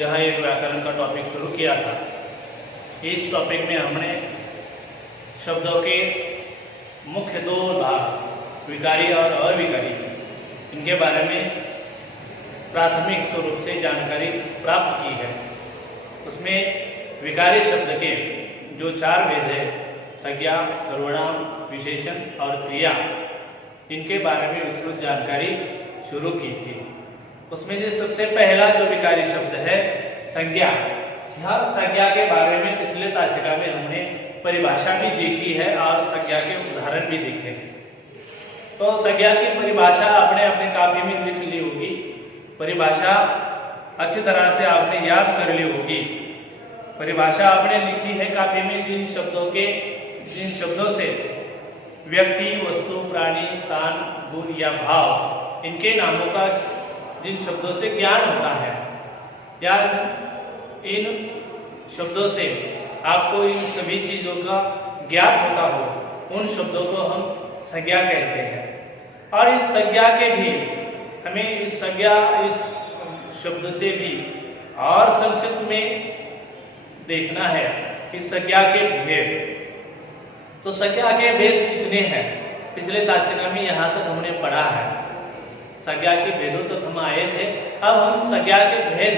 यह एक व्याकरण का टॉपिक शुरू किया था। इस टॉपिक में हमने शब्दों के मुख्य दो भाग विकारी और अविकारी इनके बारे में प्राथमिक स्वरूप से जानकारी प्राप्त की है। उसमें विकारी शब्द के जो चार भेद है संज्ञा, सर्वनाम, विशेषण और क्रिया, इनके बारे में विस्तृत जानकारी शुरू की थी। उसमें से सबसे पहला जो विकारी शब्द है संज्ञा। हर संज्ञा के बारे में पिछले तासिका में हमने परिभाषा भी देखी है और संज्ञा के उदाहरण भी देखे। तो संज्ञा की परिभाषा आपने अपने कापी में लिख ली होगी। परिभाषा अच्छी तरह से आपने याद कर ली होगी। परिभाषा आपने लिखी है कापी में जिन शब्दों से व्यक्ति, वस्तु, प्राणी, स्थान, गुण या भाव, इनके नामों का जिन शब्दों से ज्ञान होता है या इन शब्दों से आपको इन सभी चीजों का ज्ञात होता हो, उन शब्दों को हम संज्ञा कहते हैं। और इस संज्ञा के भी हमें इस शब्द से भी और संक्षिप्त में देखना है कि संज्ञा के भेद। तो संज्ञा के भेद कितने हैं? पिछले तासिका में यहाँ तक हमने पढ़ा है। संज्ञा के भेदों तक हम आए थे। अब हम संज्ञा के भेद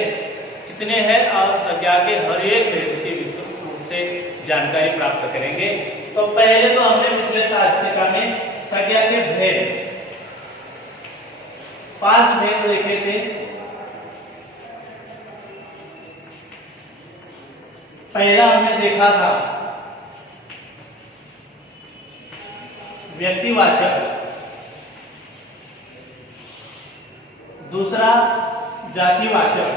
कितने हैं और संज्ञा के हर एक भेद की विस्तृत रूप से जानकारी प्राप्त करेंगे। तो पहले तो हमने पिछले तासिका में संज्ञा के भेद 5 भेद देखे थे। पहला हमने देखा था व्यक्तिवाचक, दूसरा जातिवाचक,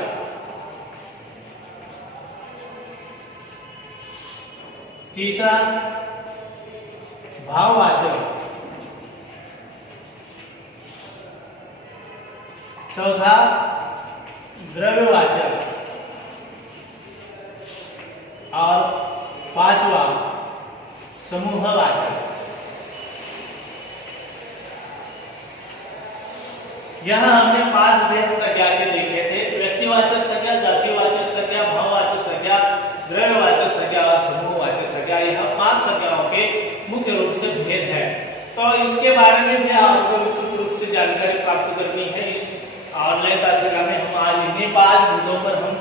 तीसरा भाववाचक, चौथा द्रव्यवाचक और पांचवा समूहवाचक। यहाँ हमने 5 भेद संज्ञा के देखे थे। व्यक्तिवाचक संज्ञा, जातिवाचक संज्ञा, भाववाचक संज्ञा, द्रव्यवाचक संज्ञा और समूहवाचक संज्ञा। यह 5 संज्ञाओं के मुख्य रूप से भेद है। तो इसके बारे में भी आपको विस्तृत रूप से जानकारी प्राप्त करनी है। इस ऑनलाइन तासिका में हम आज इन्हीं 5 मुद्दों पर हम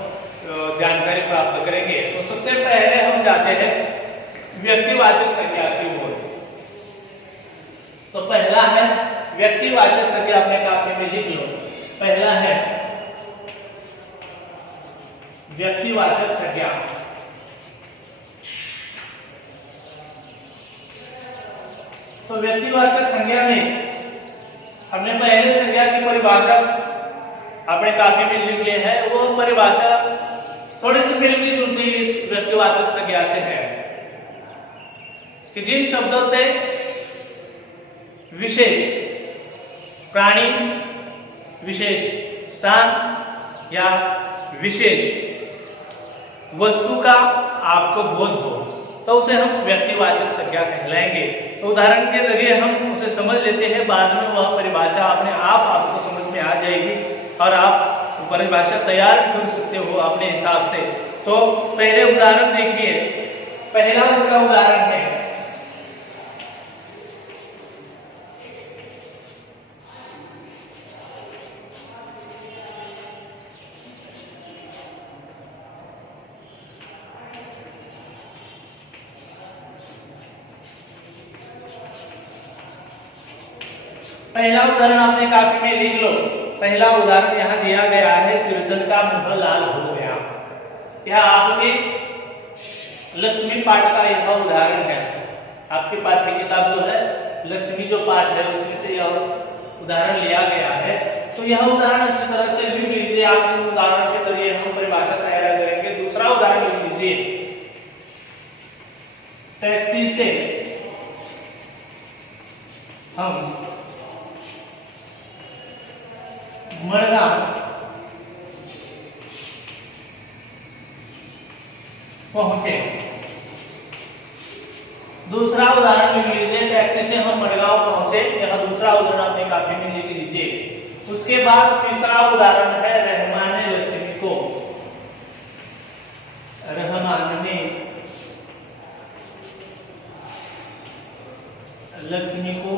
जानकारी प्राप्त करेंगे। तो सबसे पहले हम जाते हैं व्यक्तिवाचक संज्ञा की ओर। तो पहला है व्यक्तिवाचक संज्ञा, अपने कापी में लिख लो। पहला है व्यक्तिवाचक संज्ञा। तो व्यक्तिवाचक संज्ञा में हमने पहले संज्ञा की परिभाषा अपने कापी में लिख ली है। वो परिभाषा थोड़ी सी मिलती जुलती इस व्यक्तिवाचक संज्ञा से है कि जिन शब्दों से विशेष प्राणी, विशेष स्थान या विशेष वस्तु का आपको बोध हो, तो उसे हम व्यक्तिवाचक संज्ञा कहलाएंगे। तो उदाहरण के जरिए हम उसे समझ लेते हैं, बाद में वह परिभाषा अपने आप आपको समझ में आ जाएगी और आप परिभाषा तैयार कर सकते हो अपने हिसाब से। तो पहले उदाहरण देखिए। पहला इसका उदाहरण है पहला उदाहरण आपने कापी में लिख लो। पहला उदाहरण यहाँ दिया गया है, सृजन का मुंह लाल हो गया। यह आपके लक्ष्मी पाठ का यह उदाहरण है। आपकी पाठ्य किताब जो है लक्ष्मी जो पाठ है उसमें से यह उदाहरण लिया गया है। तो यह उदाहरण अच्छी तरह से लिख लीजिए। आप इन उदाहरण के जरिए हम परिभाषा तैयार करेंगे। दूसरा उदाहरण लिख लीजिए, टैक्सी से हम मड़गांव पहुंचे। दूसरा उदाहरण लिख लीजिए, टैक्सी से हम मड़गांव पहुंचे। यह दूसरा उदाहरण अपने कापी में लिख लीजिए। उसके बाद तीसरा उदाहरण है रहमान लक्ष्मी को रहमान ने लक्ष्मी को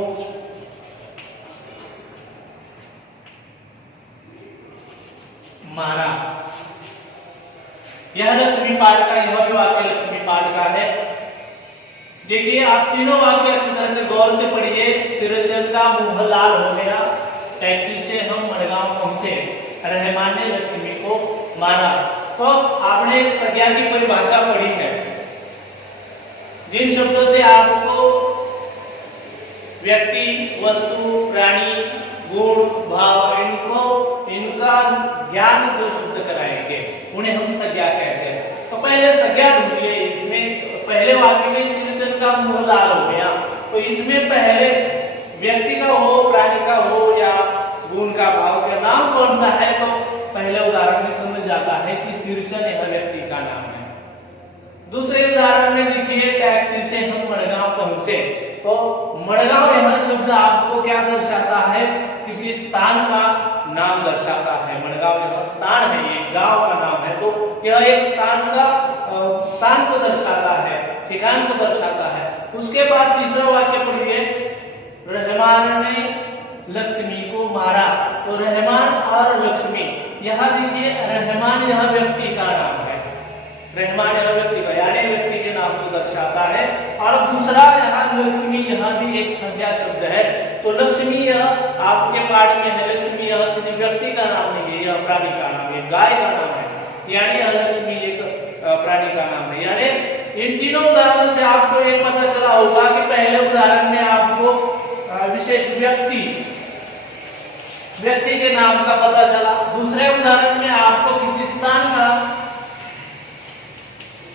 मारा। यह लक्ष्मी पाठ का, यह भी वाक्य लक्ष्मी पाठ का है। देखिए आप तीनों वाक्य अच्छी तरह से गौर से पढ़िए। सिरचंद का मुंह लाल हो गया, टैक्सी से हम मडगांव पहुंचे, रहमान ने लक्ष्मी को मारा। तो आपने संज्ञा की परिभाषा पढ़ी है। जिन शब्दों से आपको व्यक्ति, वस्तु, प्राणी, गुण, भाव इनका ज्ञान जो शुद्ध कराएंगे उन्हें हम संज्ञा कहते हैं। तो पहले संज्ञा ढूंढिए। इसमें पहले वाक्य में सिरचंद का मुंह लाल हो गया, तो इसमें पहले व्यक्ति का हो, प्राणी का हो या गुण का, भाव का नाम कौन सा है? तो पहले उदाहरण में समझ जाता है कि सिरचंद यह व्यक्ति का नाम है। दूसरे उदाहरण में देखिए, टैक्सी से हम मडगांव पहुंचे। तो मडगांव यह शब्द आपको क्या दर्शाता है? किसी स्थान का नाम दर्शाता है। मडगांव यह स्थान है, एक गांव का नाम है, तो यह एक स्थान को दर्शाता है, ठिकान को दर्शाता है। उसके बाद तीसरा वाक्य पढ़िए, रहमान ने लक्ष्मी को मारा। तो रहमान और लक्ष्मी, यह देखिए रहमान यह व्यक्ति का नाम है, रहमान यह व्यक्ति का यानी व्यक्ति के नाम को दर्शाता है। और दूसरा यहाँ लक्ष्मी, यह भी एक संज्ञा शब्द है। तो लक्ष्मी यह आपके पाठ में है, लक्ष्मी यह किसी व्यक्ति का नाम नहीं है, यह प्राणी का नाम है, गाय का नाम है, यानी यह लक्ष्मी एक प्राणी का नाम है। यानी इन तीनों उदाहरणों से आपको ये पता चला होगा कि पहले उदाहरण में आपको विशेष व्यक्ति के नाम का पता चला, दूसरे उदाहरण में आपको किसी स्थान का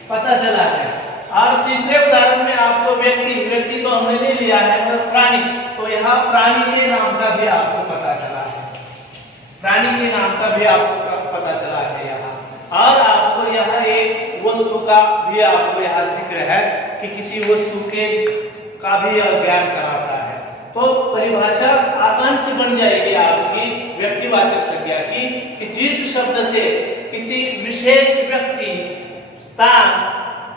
पता चला है, और तीसरे उदाहरण में आपको व्यक्ति तो हमने ले लिया है, और प्राणी, तो यहाँ प्राणी के नाम का भी आपको पता चला है, प्राणी के नाम का भी आपको पता चला है यहाँ। और आपको यहाँ एक वस्तु का भी आपको यहाँ जिक्र है कि किसी वस्तु के का भी यह ज्ञान कराता है। तो परिभाषा आसान से बन जाएगी आपकी व्यक्तिवाचक संज्ञा की, कि जिस शब्द से किसी विशेष व्यक्ति, स्थान,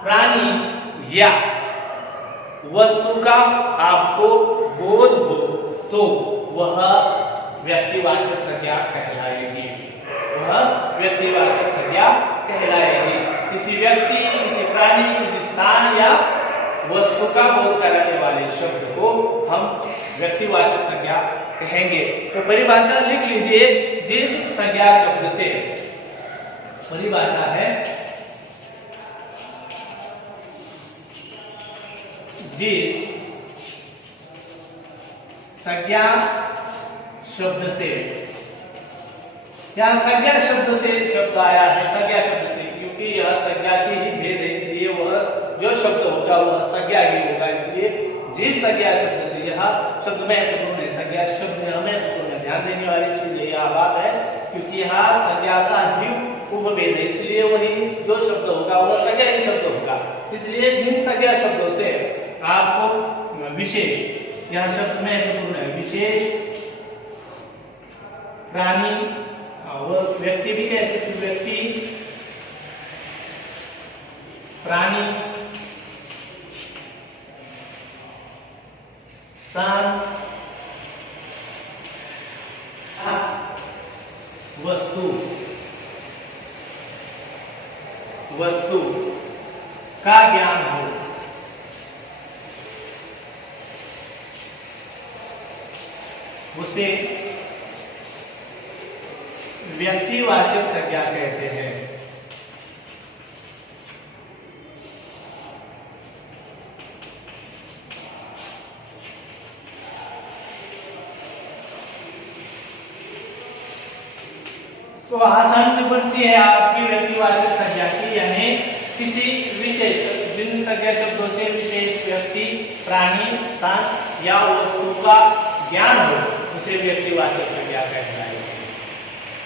प्राणी या वस्तु का आपको बोध हो तो वह व्यक्तिवाचक संज्ञा कहलाएगी, वह व्यक्तिवाचक संज्ञा कहलाएगी। किसी व्यक्ति, किसी प्राणी, किसी स्थान या वस्तु का बोध कराने वाले शब्द को हम व्यक्तिवाचक संज्ञा कहेंगे। तो परिभाषा लिख लीजिए। जिस संज्ञा शब्द से, परिभाषा है जिस संज्ञा शब्द से, यहां संज्ञा शब्द से शब्द आया है, संज्ञा शब्द से, क्योंकि यह संज्ञा की ही भेद है, इसलिए वह जो शब्द होगा वह संज्ञा ही होगा। इसलिए जिस संज्ञा शब्द से, यह शब्द महत्वपूर्ण है, संज्ञा शब्द महत्वपूर्ण है, ध्यान देने वाली चीज यह बात है, क्योंकि यहाँ संज्ञा का ही उपभेद है, इसलिए वही जो शब्द होगा वह संज्ञा ही शब्द होगा। इसलिए जिन संज्ञा शब्दों से आपको विशेष, यह शब्द महत्वपूर्ण है, विशेष, प्राणी और व्यक्ति भी कह सकते, व्यक्ति, प्राणी, स्थान, वस्तु का ज्ञान हो, उसे व्यक्तिवाचक संज्ञा कहते हैं। तो आसान से बनती है आपकी व्यक्तिवाचक संज्ञा की, यानी किसी विशेष, जिन संज्ञा शब्दों से विशेष व्यक्ति, प्राणी, स्थान या वस्तु का ज्ञान हो उसे व्यक्तिवाचक संज्ञा कहलाएगी।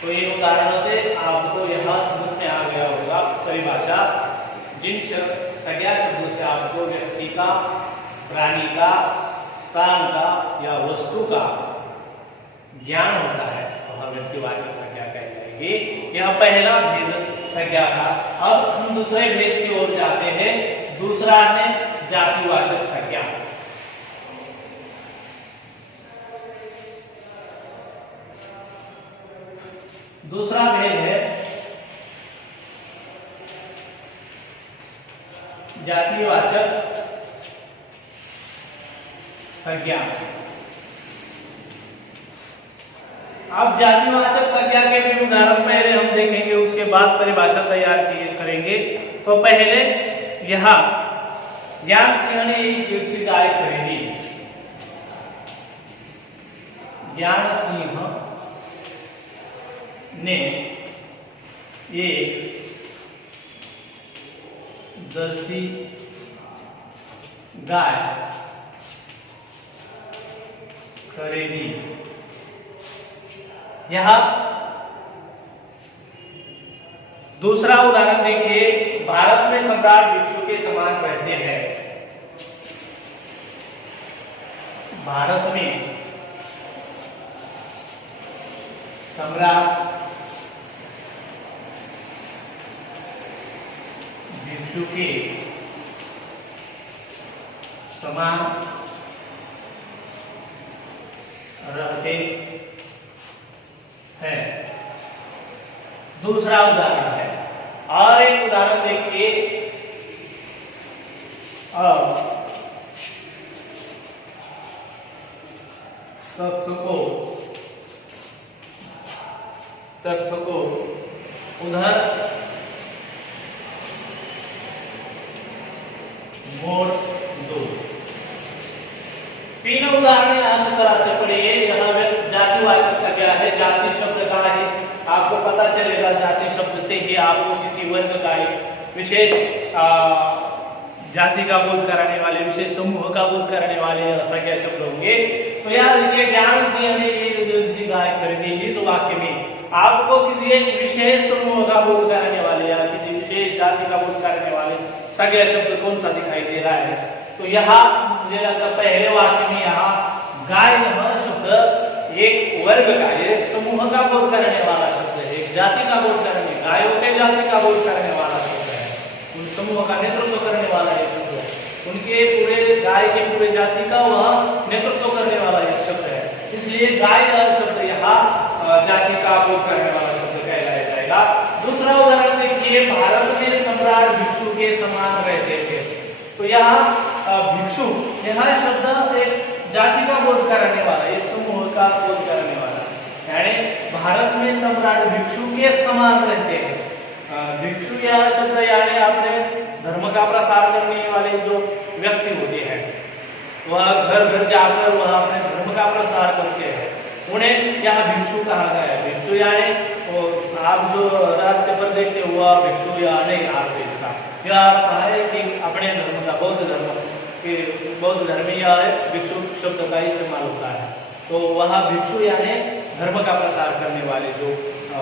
तो ये उदाहरणों से आपको यह समझ में आ गया होगा परिभाषा। जिन संज्ञा शब्दों से आपको व्यक्ति का, प्राणी का, स्थान का या वस्तु का ज्ञान होता है वह व्यक्तिवाचक संज्ञा कहलाएगी। यह पहला भेद संज्ञा का। अब हम दूसरे भेद की ओर जाते हैं। दूसरा है जातिवाचक संज्ञा। दूसरा भेद है जातिवाचक संज्ञा। अब जातिवाचक संज्ञा के भी उदाहरण पहले हम देखेंगे, उसके बाद परिभाषा तैयार करेंगे। तो पहले यहाँ ज्ञान सिंह ने एक जर्सी गाय खरीदी। ज्ञान सिंह ने एक जर्सी गाय खरीदी। यहां दूसरा उदाहरण देखिए, भारत में सम्राट भिक्षु के समान रहते हैं। भारत में सम्राट भिक्षु के समान रहते हैं। दूसरा उदाहरण है। और एक उदाहरण देखिए, अब तथ्य को उधर मोड़ दो। तीनों उदाहरण अंत तरह से पढ़िए। यहाँ जातिवाचक संज्ञा है। जाति शब्द का है, आपको पता चलेगा जाति शब्द से ही आपको किसी वर्ग का विशेष जाति का बोध कराने वाले, विशेष समूह का बोध कराने वाले संज्ञा शब्द होंगे। तो यहाँ देखिए, ज्ञान सिंह ने एक जर्सी गाय खरीदी। इस वाक्य में आपको किसी एक विशेष समूह का बोध कराने वाले या किसी विशेष जाति का बोध कराने वाले संज्ञा शब्द कौन सा दिखाई दे रहा है? तो यहाँ मुझे लगता है पहले वाक्य में यहाँ गाय शब्द एक वर्ग का, एक समूह का बोध करने वाला शब्द है, एक जाति का बोध करने, गायों के जाति का बोध करने वाला शब्द है, उन समूह का नेतृत्व करने वाला एक शब्द है, उनके पूरे गाय के पूरे जाति का वह नेतृत्व करने वाला एक शब्द है। इसलिए गाय शब्द यहाँ जाति का बोध करने वाला शब्द कहलाया जाएगा। दूसरा उदाहरण देखिए, भारत में सम्राट भिक्षु के समान रहते थे। तो यहाँ भिक्षु, यहाँ शब्द एक जाति का बोध कराने वाला, एक समूह का बोध कराने वाला, यानी भारत में सम्राट भिक्षु के समान रहते हैं। भिक्षु यह शब्द यानी अपने धर्म का प्रसार करने वाले जो व्यक्ति होते हैं, वह घर घर जाकर वह अपने धर्म का प्रसार करते हैं, उन्हें यहाँ भिक्षु कहा गया है। भिक्षु यानी आप जो रास्ते पर देखते हुआ भिक्षु या नहीं आप इसका यह है कि अपने धर्म का, बौद्ध धर्म के बौद्ध धर्मीय भिक्षु शब्द का इस्तेमाल होता है। तो वहाँ भिक्षु यानी धर्म का प्रसार करने वाले जो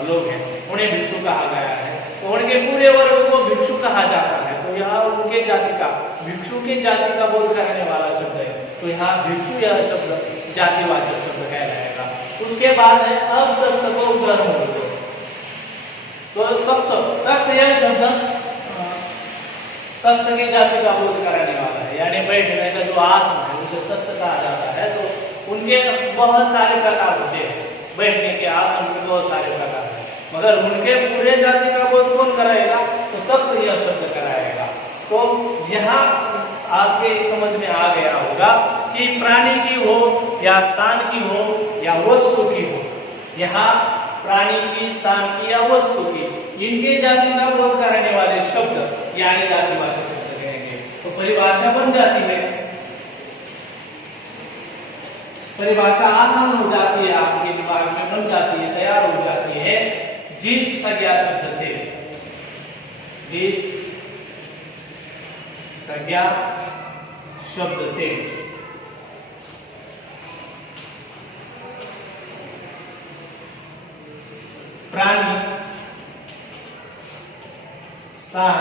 लोग हैं उन्हें भिक्षु कहा गया है। तो उनके पूरे वर्ग को भिक्षु कहा जाता है। तो यहाँ उनके जाति का, भिक्षु के जाति का बोध करने वाला शब्द है। तो यहाँ भिक्षु यह शब्द जातिवाचक शब्द कहलाएगा। उसके बाद है अब तथ्य को उधर मोड़ दो। तो तथ्य यह शब्द तथ्य की जाति का बोध कराने वाला है, यानी बैठने का जो आसन है उसे तथ्य कहा जाता है। तो उनके बहुत सारे प्रकार होते हैं, बैठने के आसन के बहुत सारे प्रकार हैं, मगर उनके पूरे जाति का बोध कौन कराएगा? तो तथ्य यह शब्द कराएगा। तो यहाँ आपके समझ में आ गया होगा कि प्राणी की हो या स्थान की हो या वस्तु की हो, यहाँ प्राणी की, स्थान की या वस्तु की, इनके जाति का बोध कराने वाले शब्द यानी जातिवाचक शब्द कहेंगे। तो परिभाषा बन जाती है, परिभाषा आसान हो जाती है, आपके दिमाग में बन जाती है, तैयार हो जाती है। जिस संज्ञा शब्द से, जिस संज्ञा शब्द से प्राणी, स्थान,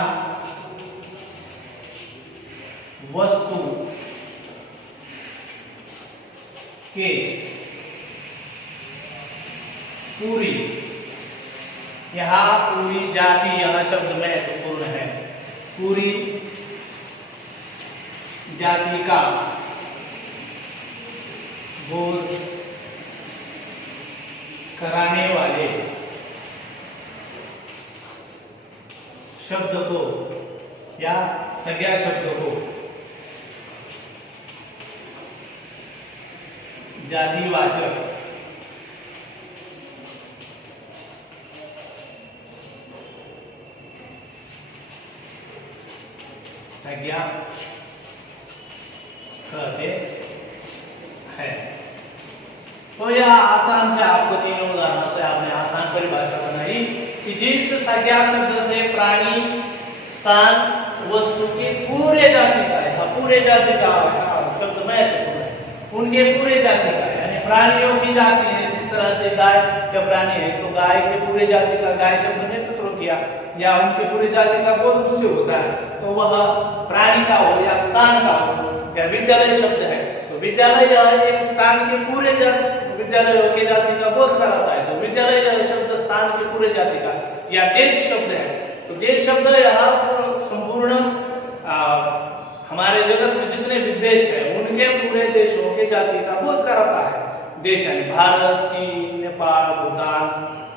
वस्तु के यहाँ पूरी जाति, यहाँ शब्द महत्वपूर्ण है। पूरी जाति का बोध कराने वाले शब्द को या संज्ञा शब्द को जातिवाचक संज्ञा कहते हैं। तो यह आसान से आपको तीनों उदाहरणों से आपने आसान परिभाषा बनाई कि जिस संज्ञा शब्द से प्राणी, स्थान, वस्तु के पूरे जाति का, पूरे जाति का शब्द महत्वपूर्ण है, उनके पूरे जाति का, यानी प्राणियों की जाति है। जिस तरह से गाय का प्राणी है तो गाय के पूरे जाति का गाय शब्द नेतृत्व किया, या उनके पूरे जाति का बोध उससे होता है, तो वह प्राणी का हो या स्थान का हो या विद्यालय शब्द है, तो विद्यालय यह एक स्थान के पूरे विद्यालयों के जाति का बोध कराता है। तो विद्यालय शब्द स्थान के पूरे जाति का, या देश शब्द है, तो देश शब्द यहाँ संपूर्ण हमारे जगत में जितने भी देश है उनके पूरे देशों के जाति का बोध कराता है। देश यानी भारत, चीन, नेपाल, भूटान,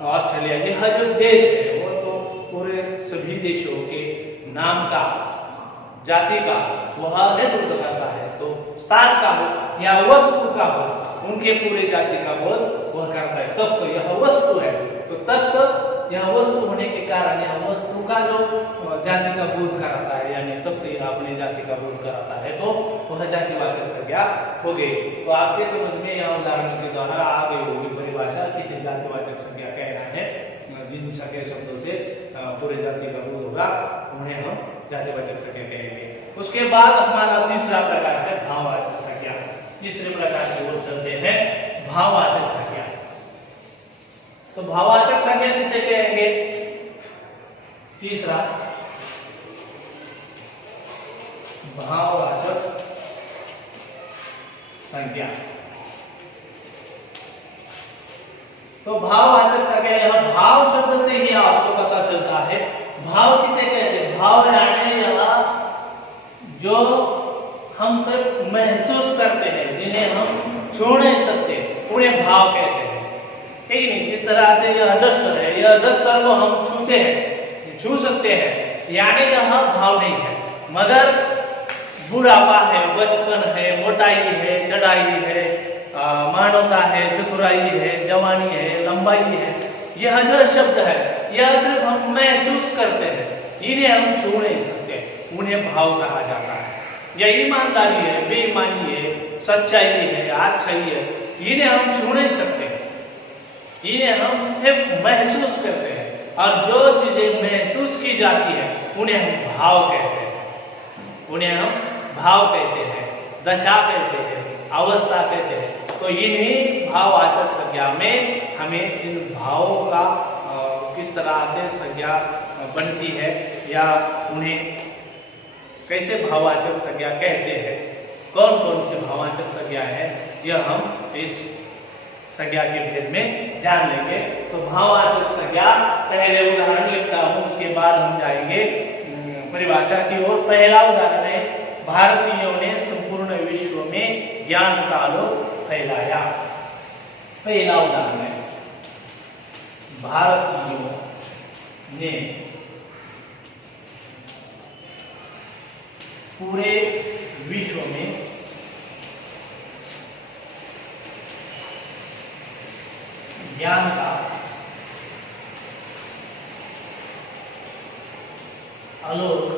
ऑस्ट्रेलिया, यह जो देश है वो तो पूरे सभी देशों के नाम का, जाति का वह नेतृत्व करता है। तो स्थान का हो या वस्तु का हो, उनके पूरे जाति का बोध वह करता है। तब तो यह वस्तु है, तो तत्व यह वस्तु होने के कारण यह वस्तु का जो जाति का बोध कराता है, यानी तब तो यह अपने जाति का बोध कराता है, तो वह जातिवाचक संज्ञा हो गई। तो आपके समझ में यह उदाहरण के द्वारा आ गई होगी परिभाषा, किसी जातिवाचक संज्ञा कहना है जिन संज्ञा शब्दों से पूरे जाति का बोध होगा उन्हें हम जातिवाचक संज्ञा कहेंगे। उसके बाद हमारा तीसरा प्रकार है भाववाचक संज्ञा। तीसरे प्रकार की ओर चलते हैं, भाववाचक संज्ञा। तो भाववाचक संज्ञा किसे कहेंगे? तीसरा, भाववाचक संज्ञा। तो भाववाचक संज्ञा, यह भाव शब्द से ही आपको पता चलता है। भाव किसे कहते हैं? भाव यानी यह जो हम सब महसूस करते हैं, जिन्हें हम छू नहीं सकते, उन्हें भाव कहते हैं। ठीक नहीं? इस तरह से यह डस्टर है, यह डस्टर को हम छूते हैं, छू सकते हैं, यानी यह भाव नहीं है। मगर बुढ़ापा है, बचपन है, मोटाई है, चढ़ाई है, मानवता है, चतुराई है, जवानी है, लंबाई है, यह जो शब्द है यह सिर्फ हम महसूस करते हैं, इन्हें हम छू नहीं सकते, उन्हें भाव कहा जाता है। यह ईमानदारी है, बेईमानी है, सच्चाई है, अच्छाई है, इन्हें हम छू नहीं सकते, इन्हें हम सिर्फ महसूस करते हैं। और जो चीजें महसूस की जाती है उन्हें हम भाव कहते हैं, उन्हें हम भाव कहते हैं, दशा कहते हैं, अवस्था कहते हैं। तो इन्हीं भाववाचक संज्ञा में हमें इन भावों का किस तरह से संज्ञा बनती है या उन्हें कैसे भाववाचक संज्ञा कहते हैं, कौन कौन से भाववाचक संज्ञा है, यह हम इस संज्ञा के भेद में जान लेंगे। तो भाववाचक संज्ञा, पहले उदाहरण लिखता हूँ, उसके बाद हम जाएंगे परिभाषा की ओर। पहला उदाहरण है, भारतीयों ने संपूर्ण विश्व में ज्ञान का आलोक फैलाया। पहला उदाहरण है, भारतीयों ने पूरे विश्व में ज्ञान का आलोक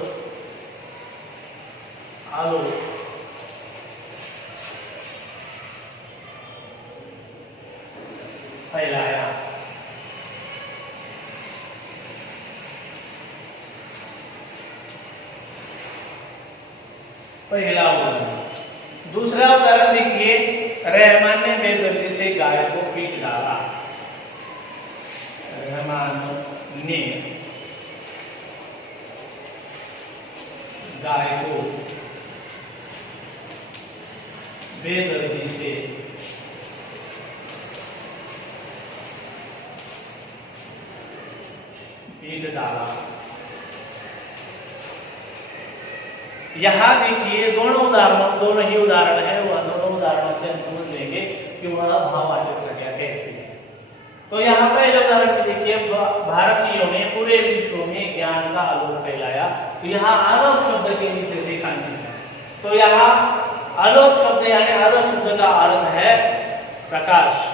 फैलाया। पहला उदाहरण। दूसरा उदाहरण देखिए, रहमान ने बेदर्दी से गाय को पीट डाला। रहमान ने गाय को बेदर्दी से पीट डाला। यहाँ देखिए दोनों ही उदाहरण है, वह दोनों उदाहरणों से हम समझ लेंगे कि वह भाववाचक संज्ञा कैसी है। तो यहाँ पहले उदाहरण में देखिए, भारतीयों ने पूरे विश्व में ज्ञान का आलोक फैलाया। तो यहाँ आलोक शब्द के नीचे देखा नहीं है। तो यहाँ आलोक शब्द यानी आलोक शब्द का अर्थ है प्रकाश।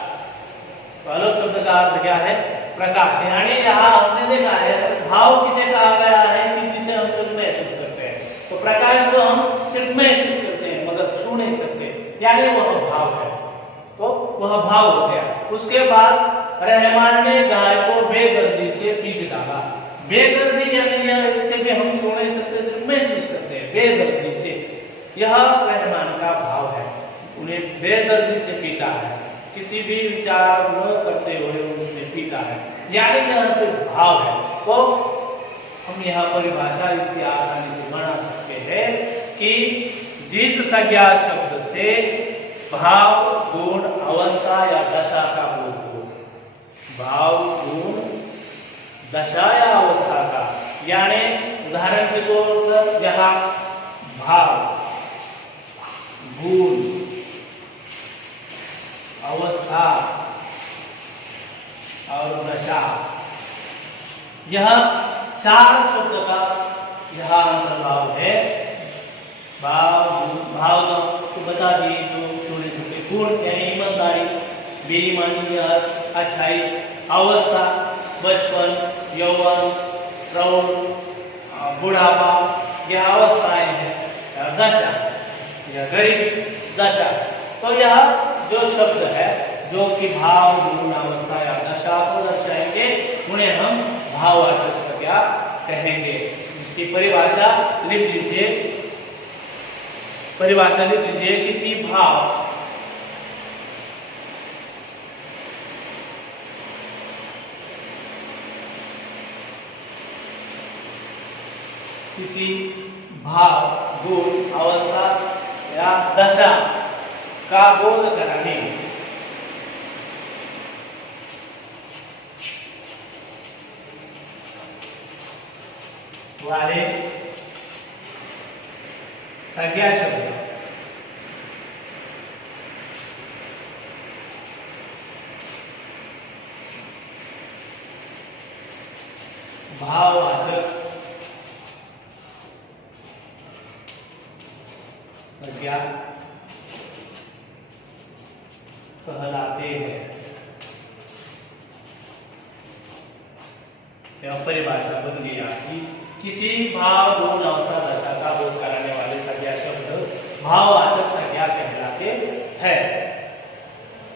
तो आलोक शब्द का अर्थ क्या है? प्रकाश। यानी यहाँ हमने देखा है भाव किसे कहा गया है कि जिसे हम सिर्फ महसूस करते हैं। तो प्रकाश को हम सिर्फ महसूस करते हैं मगर छू नहीं सकते, यानी वह भाव है। तो वह भाव हो गया। उसके बाद रहमान ने गाय को बेदर्दी से पीट डाला। बेदर्दी यानी इसे भी हम छू नहीं सकते, सिर्फ महसूस करते हैं बेदर्दी से। यह रहमान का भाव है, उन्हें बेदर्दी से पीटा है, किसी भी विचार न करते हुए उसने पीटा है, यानी यह सिर्फ भाव है। तो हम यह परिभाषा इसकी आसानी से बना सकते हैं कि जिस संज्ञा शब्द से भाव, गुण, अवस्था या दशा का बोध हो, भाव, गुण, दशा या अवस्था का, यानी उदाहरण के तौर पर यहाँ भाव, गुण, अवस्था और दशा, यह चार शब्द का यह अंतर्भाव है। भाव तो बता दिए जो छोटे छोटे गुण यानी ईमानदारी, बेईमानी, अच्छाई, अवस्था बचपन, यौवन, प्रौढ़, बुढ़ापा, यह अवस्थाएं हैं। दशा यह गरीब दशा। तो यह जो शब्द है जो कि भाव, गुण, अवस्था या दशा को दर्शाएंगे उन्हें हम भाववाचक संज्ञा कहेंगे। इसकी परिभाषा लिख लीजिए। किसी भाव, गुण, अवस्था या दशा का बोध कराने वाले संज्ञा शब्द भाववाचक संज्ञा कहलाते हैं। यह परिभाषा बन गई आपकी। किसी भाव, गुण, अवस्था, दशा का बोध कराने वाले संज्ञा शब्द भाववाचक संज्ञा कहलाते हैं।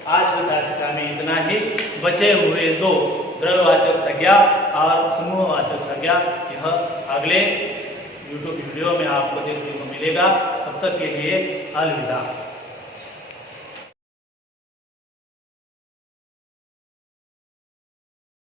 आज की तासिका में इतना ही। बचे हुए दो द्रव्यवाचक संज्ञा और समूहवाचक संज्ञा यह अगले YouTube वीडियो में आपको देखने को मिलेगा। तब तक के लिए अलविदा।